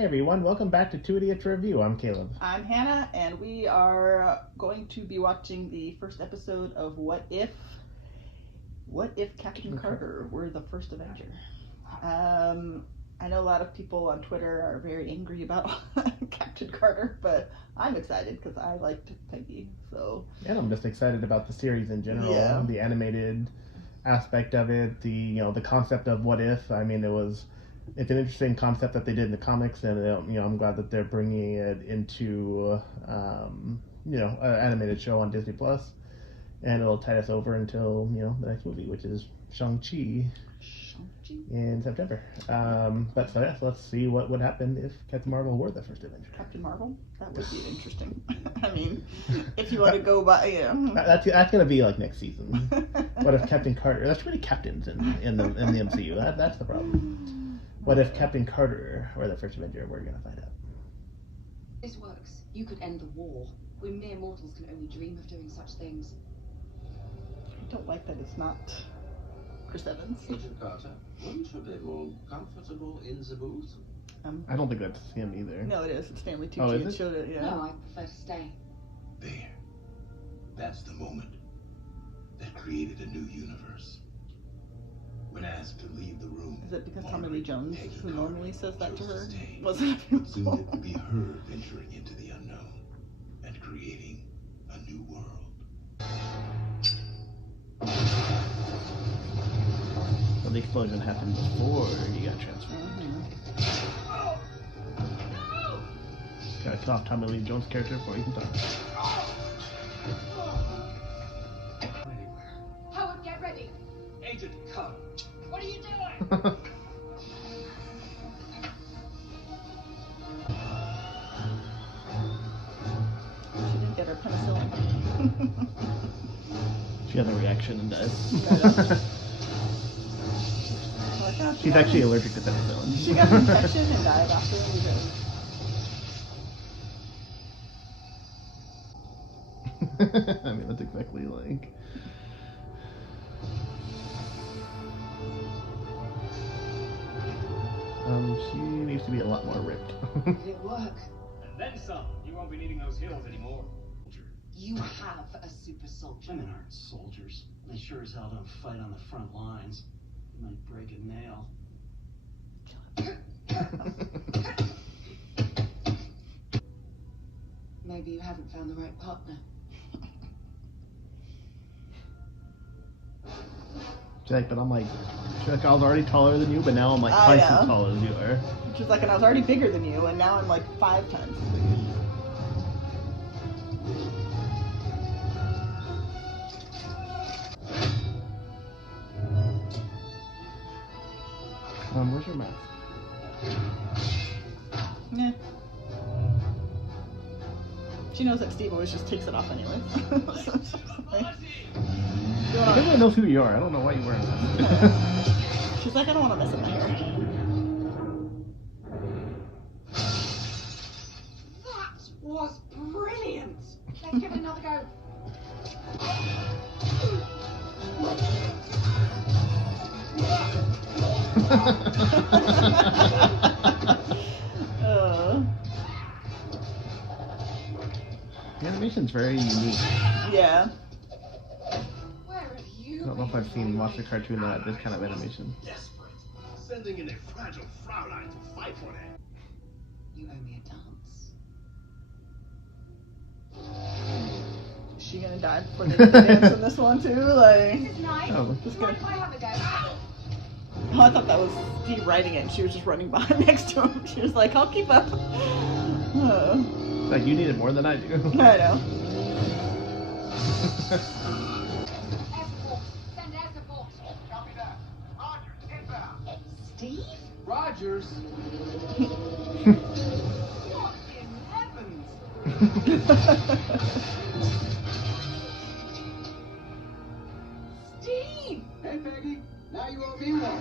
Hey everyone, welcome back to Two Idiots Review. I'm Caleb. I'm Hannah, and we are going to be watching the first episode of What If Captain Carter were the first Avenger. I know a lot of people on Twitter are very angry about Captain Carter, but I'm excited because I liked Peggy. So And I'm just excited about the series in general, Yeah. the animated aspect of it, the concept of what if. I mean, it's an interesting concept that they did in the comics, and I'm glad that they're bringing it into an animated show on Disney Plus, and it'll tide us over until the next movie, which is Shang-Chi in September. But so let's see what would happen if Captain Marvel were the first Avenger. Captain Marvel? That would be interesting. I mean, if you want to go by, That's gonna be like next season. What if Captain Carter? There's too many captains in the MCU. That's the problem. What if Captain Carter were the first Avenger? We're gonna find out. This works. You could end the war. We mere mortals can only dream of doing such things. I don't like that it's not Chris Evans. Agent Carter, wouldn't you be more comfortable in the booth? I don't think that's him either. No, it is. It's Stanley Tucci. Oh, is and it? showed it, yeah. No, I prefer to stay. There. That's the moment that created a new universe. When asked to leave the room, Is it because Tommy Lee Jones, Peggy who Carter normally says that to chose her, stay. wasn't But soon it would be her venturing into the unknown and creating a new world. Well, the explosion happened before he got transformed. Gotta kill off Tommy Lee Jones' character before he can talk. Howard, get ready. Agent Carter. What are you doing? She didn't get her penicillin. She has a reaction and dies. Like, oh, She's actually allergic to penicillin. She got an infection and died after we did. I mean, that's exactly like. She needs to be a lot more ripped. Did it work? And then some. You won't be needing those hills anymore. You have a super soldier. Women aren't soldiers. They sure as hell don't fight on the front lines. You might break a nail. Maybe you haven't found the right partner. She's like, but I'm like, I was already taller than you, but now I'm like Oh, twice yeah. as tall as you are. She's like, and I was already bigger than you, and now I'm like 5 times as big as you. Where's your mask? Yeah. She knows that Steve always just takes it off anyway. Everyone knows who you are. I don't know why you're wearing that. She's like, I don't want to mess up my hair. That was brilliant. Let's give it another go. The animation's very unique. Yeah. Where have you I don't know if I've watched a cartoon that had this kind of animation. Desperate. Sending in a fragile Fraulein to fight for them. You owe me a dance. Is she gonna die before they get to dance in this one too? Like, This is nice. Oh. just Mind gonna... if I have a go? Oh, I thought that was Steve writing it, and she was just running behind next to him. She was like, I'll keep up. Like, you need it more than I do. I know. Escort. Send escort. Copy that. Rogers, inbound. Steve? Rogers. What in heavens? Steve! Hey, Peggy. Now you owe me one.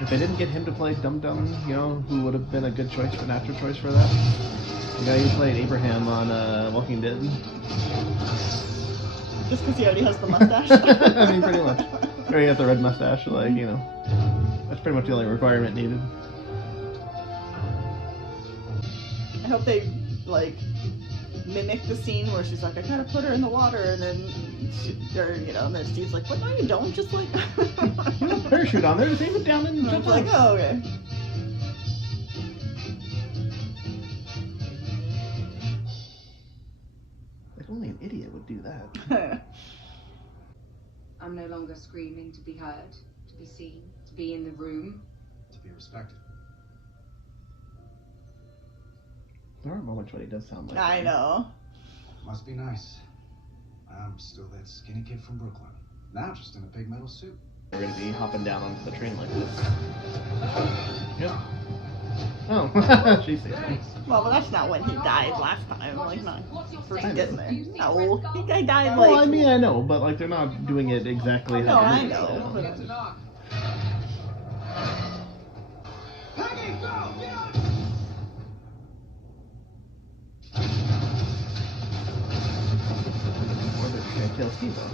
If they didn't get him to play Dum Dum, who would have been a good choice, a natural choice for that? The guy who played Abraham on Walking Dead. Just because he already has the mustache. I mean, pretty much. Or you got the red mustache, like, you know. That's pretty much the only requirement needed. I hope they like mimic the scene where she's like, I gotta put her in the water, and then or you know, and then Steve's like, what? No, you don't. Just like You have a parachute on there, just aim it down and I'm jump like, off. oh, okay. Like, only an idiot would do that. I'm no longer screaming to be heard, to be seen, to be in the room. To be respected. There are moments when he does sound like I him. know. Must be nice. I'm still that skinny kid from Brooklyn. Now just in a big metal suit. We're gonna be hopping down onto the train like this. Yep. Oh, she sees me. Well, but that's not when he died last time. Like, not first I know. getting there. No, he died like. Well, I mean, I know, but like they're not doing it exactly No, how I it know. is. Get to knock. Peggy, go! Get on! Or they're just gonna kill Steve though.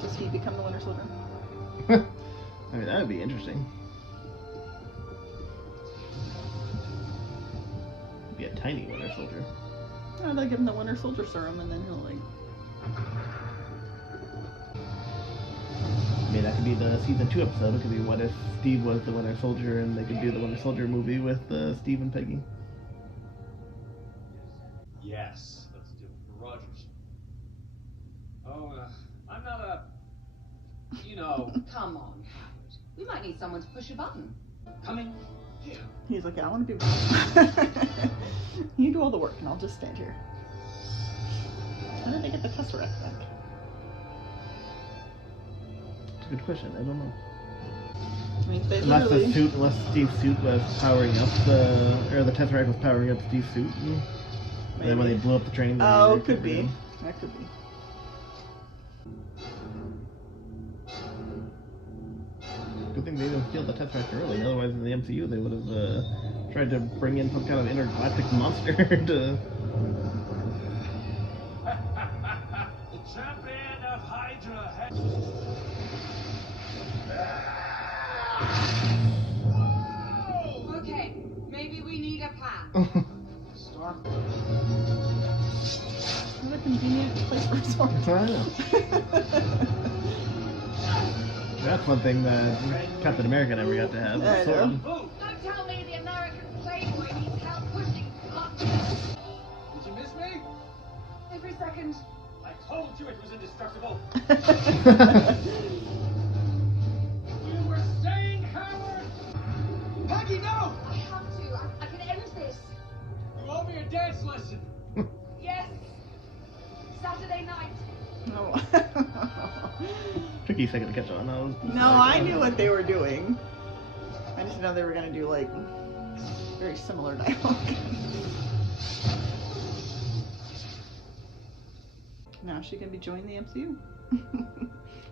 Does he become the Winter Soldier? I mean, that would be interesting. Be a tiny Winter Soldier. No, they'll give him the Winter Soldier serum, and then he'll like. I mean, that could be the season 2 episode. It could be what if Steve was the Winter Soldier, and they could do the Winter Soldier movie with Steve and Peggy. Yes, let's do it for Rogers. Oh, I'm not a... You know... Come on, Howard. We might need someone to push a button. Coming here. He's like, yeah, I want to be. You do all the work, and I'll just stand here. How did they get the Tesseract back? It's a good question. I don't know. I mean, they Unless literally. unless Steve's suit was powering up or the Tesseract was powering up Steve's suit. And then when they blew up the train. they Oh, ripped could it be. down. That could be. Good thing they didn't kill the Tesseract early. Otherwise, in the MCU, they would have tried to bring in some kind of intergalactic monster to. The champion of Hydra has... Okay, maybe we need a plan. Storm. What a convenient place for a sword. I know. That's one thing that Captain America never got to have. I a sword. know. Oh, Don't tell me the American playboy needs help pushing buttons. did you miss me? Every second. I told you it was indestructible. You were saying, Howard? Peggy, no! I have to. I can end this. You owe me a dance lesson. Yes. Saturday night. No. Took you a second to catch on. No, I knew what they were doing. I just didn't know they were gonna do like very similar dialogue. Now she can be join the MCU.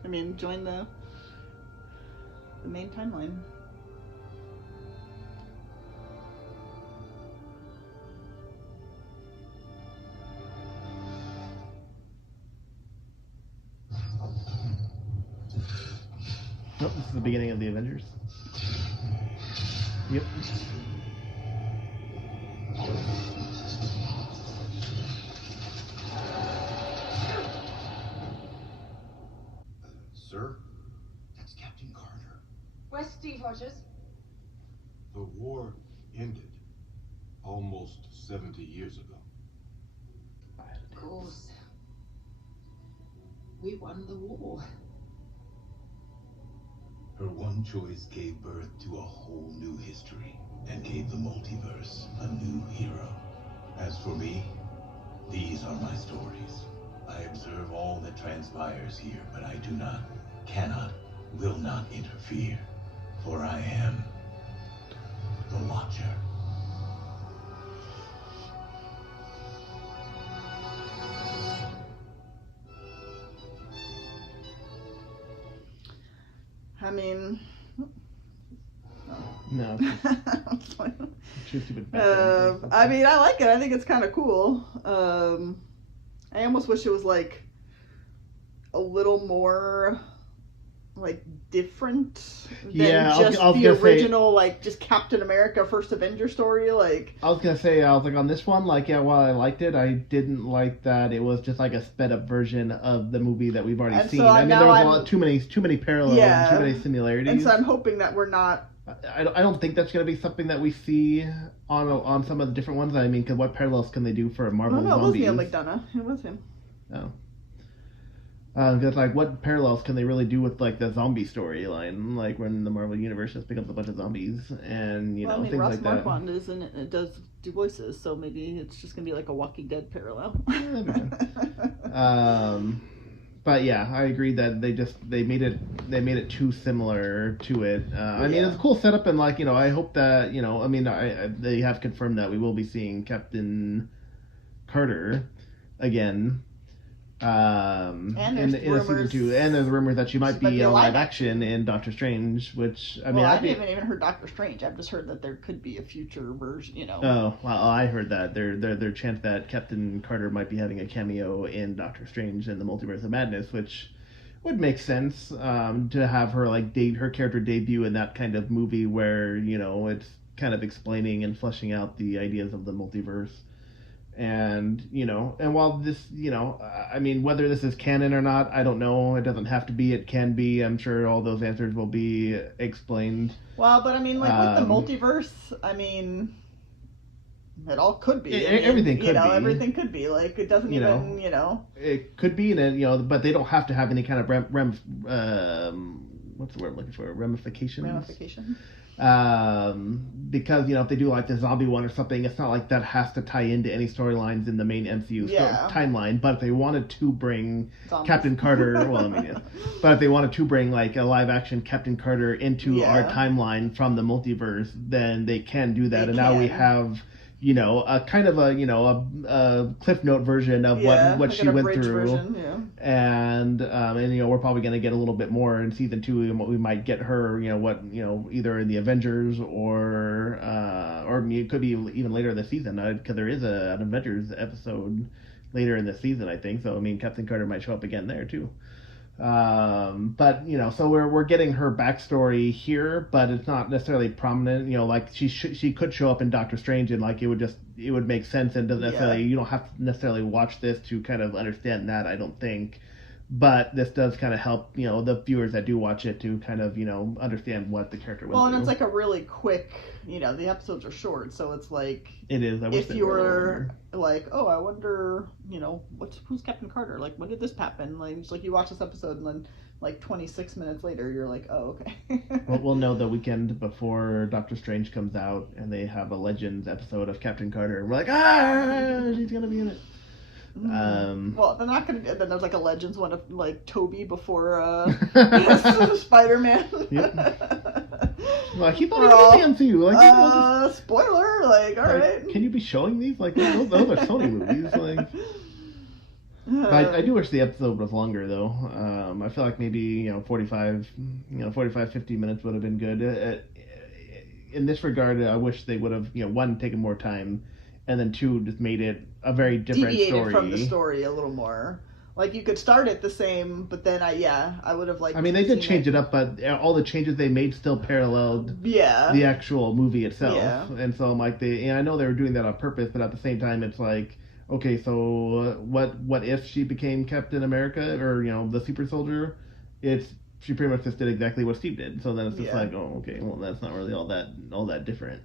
I mean, join the main timeline. Nope, this is the beginning of the Avengers. Yep. Sir, that's Captain Carter. Where's Steve Rogers? The war ended almost 70 years ago. Of course. We won the war. Her one choice gave birth to a whole new history and gave the multiverse a new hero. As for me, these are my stories. I observe all that transpires here, but I do not, cannot, will not interfere, for I am the Watcher. I mean, No, it's too stupid. I mean, I like it. I think it's kind of cool. I almost wish it was like a little more like different than just the original, like just Captain America First Avenger story. Like I was gonna say, I was like on this one, like while I liked it, I didn't like that it was just like a sped up version of the movie that we've already seen. So I mean, there was too many parallels, too many similarities. And so I'm hoping that we're not. I don't think that's going to be something that we see on some of the different ones. I mean, because what parallels can they do for Marvel zombies? No, it was Neil McDonough. It was him. Oh. Because like, what parallels can they really do with like the zombie storyline? Like when the Marvel Universe just pick up a bunch of zombies and I mean, things Ross like that. Marquand is in it. It does do voices, so maybe it's just gonna be like a Walking Dead parallel. But yeah, I agree that they made it too similar to it. I mean, it's a cool setup, and like I hope that I mean, they have confirmed that we will be seeing Captain Carter again. And in rumors, season 2, and there's rumors that she might be a live action in Doctor Strange, which I mean, I haven't even heard Doctor Strange. I've just heard that there could be a future version. Oh, well, I heard that their chance that Captain Carter might be having a cameo in Doctor Strange and the Multiverse of Madness, which would make sense to have her like her character debut in that kind of movie where it's kind of explaining and fleshing out the ideas of the multiverse. And and while this I mean, whether this is canon or not, I don't know. It doesn't have to be. It can be. I'm sure all those answers will be explained. Well, but I mean, like with the multiverse, I mean, it all could be. Everything could be. Everything could be. Like it doesn't even. It could be, and but they don't have to have any kind of what's the word I'm looking for? Ramifications. Because if they do like the zombie one or something, it's not like that has to tie into any storylines in the main MCU timeline. But if they wanted to bring zombies. Captain Carter, well, I mean, yeah. But if they wanted to bring like a live action Captain Carter into our timeline from the multiverse, then they can do that. And now we have a kind of a Cliff Note version of what like she went through, and we're probably going to get a little bit more in season 2, and what we might get her, either in the Avengers or it could be even later in the season, because there is an Avengers episode later in the season, I think. So I mean, Captain Carter might show up again there too. But so we're getting her backstory here, but it's not necessarily prominent. Like she could show up in Doctor Strange, and like it would make sense, and doesn't necessarily you don't have to necessarily watch this to kind of understand that, I don't think. But this does kind of help the viewers that do watch it to kind of understand what the character went through. And it's like a really quick, the episodes are short, so it's like it is. If you were like, oh, I wonder, who's Captain Carter? Like, when did this happen? Like, it's like you watch this episode and then like 26 minutes later, you're like, oh, okay. Well, we'll know the weekend before Doctor Strange comes out, and they have a Legends episode of Captain Carter, and we're like, she's gonna be in it. Well, they're not gonna. Then there's like a Legends one of like Toby before Spider-Man. Yep. Like he thought he was in the MCU. Like, spoiler. Like, all right. Can you be showing these? Like, those are Sony movies. Like, I do wish the episode was longer though. I feel like maybe 45, 50 minutes would have been good. In this regard, I wish they would have one, taken more time, and then 2, just made it a very different deviated from the story a little more. Like, you could start it the same, but then I would have liked. I mean, they did change it up, but all the changes they made still paralleled the actual movie itself. Yeah. And so I'm like, I know they were doing that on purpose, but at the same time, it's like, okay, so what if she became Captain America or the super soldier? She pretty much just did exactly what Steve did. So then it's just like, oh, okay, well, that's not really all that different.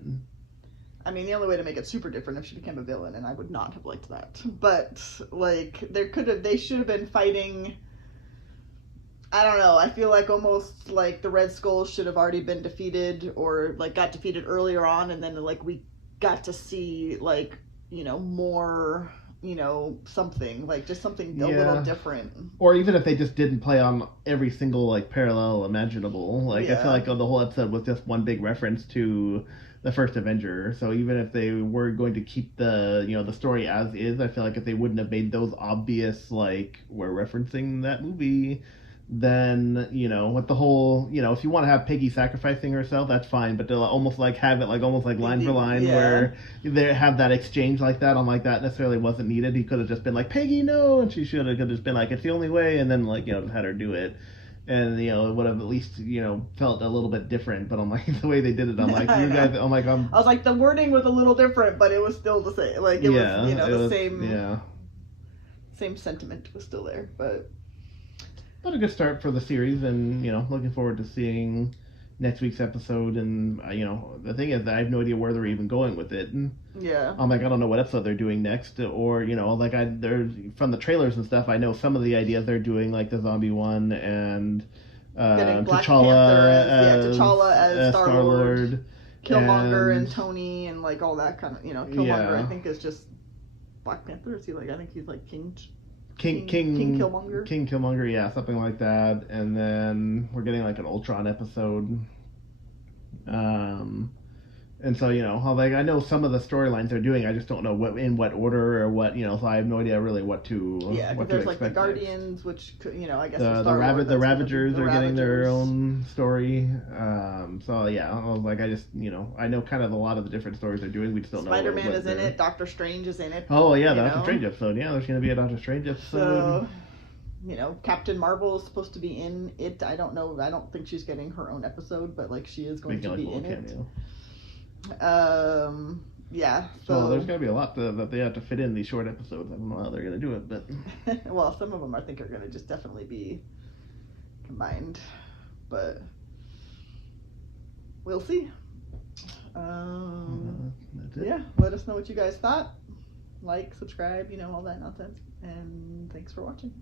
I mean, the only way to make it super different if she became a villain, and I would not have liked that. But like, they should have been fighting. I don't know. I feel like almost like the Red Skull should have already been defeated, or like got defeated earlier on, and then like we got to see like more. Something like just something a little different. Or even if they just didn't play on every single like parallel imaginable. Like I feel like the whole episode was just one big reference to the first Avenger. So even if they were going to keep the the story as is, I feel like if they wouldn't have made those obvious like we're referencing that movie, then with the whole if you want to have Peggy sacrificing herself, that's fine, but they'll almost like have it like almost like line for line, Yeah. where they have that exchange like that. I'm like, that necessarily wasn't needed. He could have just been like, Peggy, no, and she could have just been like, it's the only way, and then like had her do it, and it would have at least felt a little bit different. But I'm like, the way they did it, I'm like, you guys, I was like, the wording was a little different, but it was still the same. Like it was the same. Yeah. Same sentiment was still there, but a good start for the series, and looking forward to seeing next week's episode. And the thing is that I have no idea where they're even going with it. And yeah, I'm like, I don't know what episode they're doing next, or like there's from the trailers and stuff, I know some of the ideas they're doing, like the zombie one, and T'Challa as Star-Lord, Killmonger and Tony, and like all that kind of Killmonger. I think is just Black Panther. Is he like? I think he's like King Killmonger. King Killmonger, yeah, something like that. And then we're getting like an Ultron episode. And so I know some of the storylines they're doing. I just don't know in what order or what. So I have no idea really what to. Yeah, because there's like the Guardians, which I guess the Ravagers are getting their own story. So yeah, I was like, I just I know kind of a lot of the different stories they're doing. We just don't know. Spider-Man is in it. Doctor Strange is in it. Oh yeah, the Doctor Strange episode. Yeah, there's going to be a Doctor Strange episode. So, Captain Marvel is supposed to be in it. I don't know. I don't think she's getting her own episode, but like she is going to be in it. Yeah. So there's going to be a lot that they have to fit in these short episodes. I don't know how they're going to do it, but well, some of them I think are going to just definitely be combined, but we'll see. Yeah. Let us know what you guys thought. Like, subscribe, all that nonsense, and thanks for watching.